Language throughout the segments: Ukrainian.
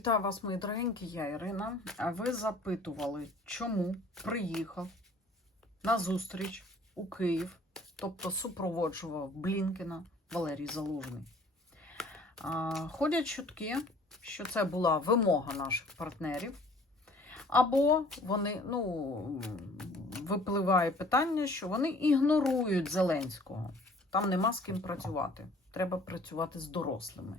Вітаю вас, мої дорогенькі, я Ірина. А ви запитували, чому приїхав на зустріч у Київ, тобто супроводжував Блінкена Валерій Залужний. Ходять чутки, що це була вимога наших партнерів, або вони, ну, випливає питання, що вони ігнорують Зеленського. Там нема з ким працювати. Треба працювати з дорослими.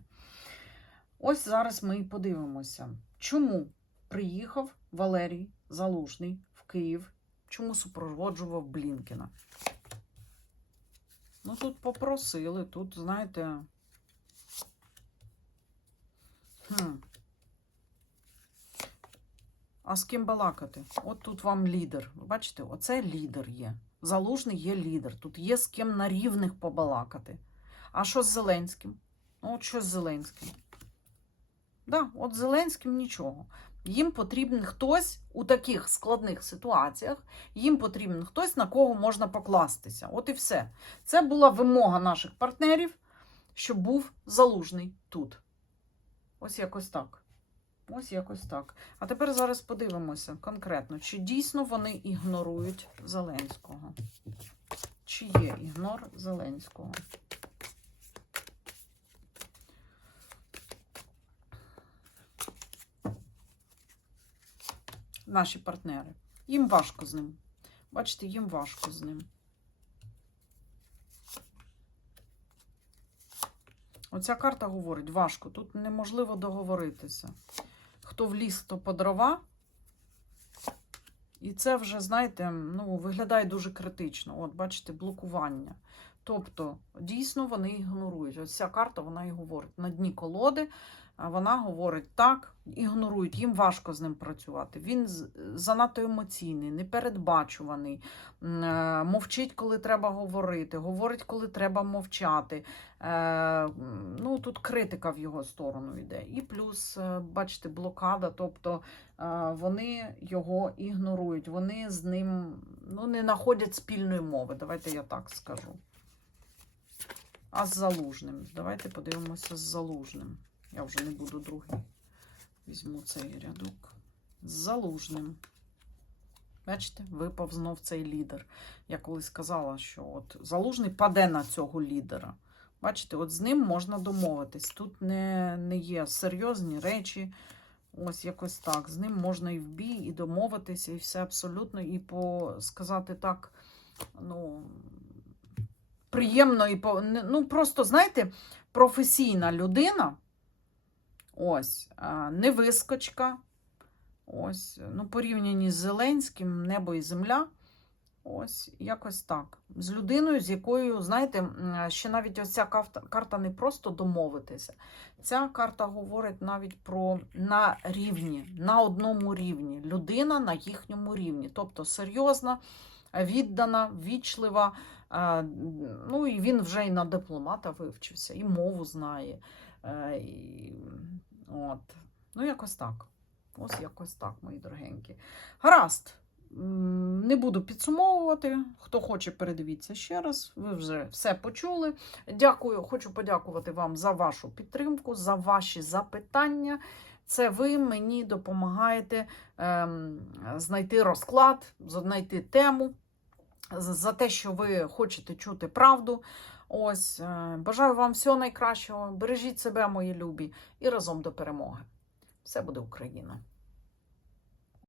Ось зараз ми і подивимося, чому приїхав Валерій Залужний в Київ, чому супроводжував Блінкена. Ну, тут попросили, тут, знаєте. Хм. А з ким балакати? От тут вам лідер. Бачите, оце лідер є. Залужний є лідер. Тут є з ким на рівних побалакати. А що з Зеленським? Ну, от що з Зеленським? Да, от Зеленським нічого. Їм потрібен хтось у таких складних ситуаціях, їм потрібен хтось, на кого можна покластися. От і все. Це була вимога наших партнерів, щоб був залужний тут. Ось якось так. Ось якось так. А тепер зараз подивимося конкретно, чи дійсно вони ігнорують Зеленського. Чи є ігнор Зеленського? Наші партнери. Їм важко з ним. Бачите, їм важко з ним. Оця карта говорить, важко. Тут неможливо договоритися. Хто в ліс, то по дрова. І це вже, знаєте, ну, виглядає дуже критично. От, бачите, блокування. Тобто, дійсно, вони ігнорують. Ось ця карта, вона і говорить. На дні колоди вона говорить так, ігнорують, їм важко з ним працювати. Він занадто емоційний, непередбачуваний, е, мовчить, коли треба говорити, говорить, коли треба мовчати. Е, Ну, тут критика в його сторону йде. І плюс, е, бачите, блокада, тобто вони його ігнорують, вони з ним ну, не знаходять спільної мови. Давайте я так скажу. А з залужним. Давайте подивимося з залужним. Я вже не буду другий. Візьму цей рядок. З залужним. Бачите, випав знов цей лідер. Я колись сказала, що от залужний паде на цього лідера. Бачите, от з ним можна домовитись. Тут не, не є серйозні речі. Ось якось так. З ним можна і в бій, і домовитися, і все абсолютно. І по сказати так, ну, приємно і по. Ну, просто, знаєте, професійна людина. Ось, а, не вискочка. Ось, ну, порівняні з Зеленським, небо і земля. Ось, якось так. З людиною, з якою, знаєте, ще навіть ось ця карта, не просто домовитися. Ця карта говорить навіть про на рівні, на одному рівні. Людина на їхньому рівні. Тобто серйозна, віддана, вічлива. Ну, і він вже і на дипломата вивчився, і мову знає. Е, От. Ну, якось так. Ось якось так, мої дорогенькі. Гаразд. Не буду підсумовувати. Хто хоче, передивіться ще раз. Ви вже все почули. Дякую, хочу подякувати вам за вашу підтримку, за ваші запитання. Це ви мені допомагаєте ем, знайти розклад, знайти тему, за те, що ви хочете чути правду. Ось, е, бажаю вам всього найкращого. Бережіть себе, мої любі, і разом до перемоги. Все буде Україна!